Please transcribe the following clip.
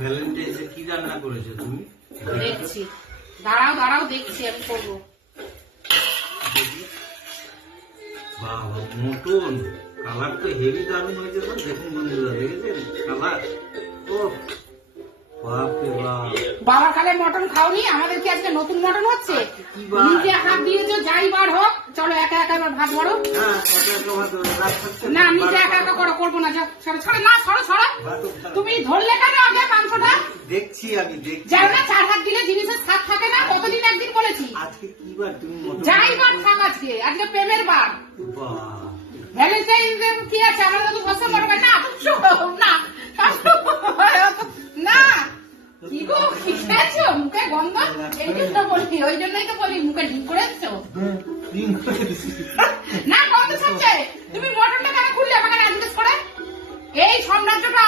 ভ্যালেন্টাইন্সে কি রান্না করেছো তুমি? দেখছি, দাঁড়াও দেখছি আমি করবো। বাবা, মটন কালার তো হেভি দারুণ হয়েছে। তো দেখুন বন্ধুরা, দেখেছেন কালার? ও বাপরে বাপ। বাবা কালে মটন খাওনি, আমাদের কি আজকে নতুন মটন হচ্ছে? নিজে হাত দিয়েছো, যাই বার হোক। চলো একা একা এবার ভাত বড়ো। না নিজে একা একা করবো না। সরো না, সরো। তুমি ধরলে কেন আগে মাংসটা? দেখছি আমি দেখছি। যাই না, 4 হাত দিলে জিনিসের স্বাদ থাকে না। কতদিন একদিন বলেছি আজকে কি বার তুমি? যাই বার থাক, আজকে প্রেমের বার। ভ্যালেন্টাইন কি আছে আমাদের তো পছন্দ করবে না। না কি গো, কি খেয়েছো? মুখে গন্ধ। এই জন্য বলি, ওই জন্যই তো বলি মুখে ডিম করেছো না, গন্ধ ছাড়ছে। তুমি মটনটা কেন খুললে আমাকে জিজ্ঞেস করে? এই সাম্রাজ্যটা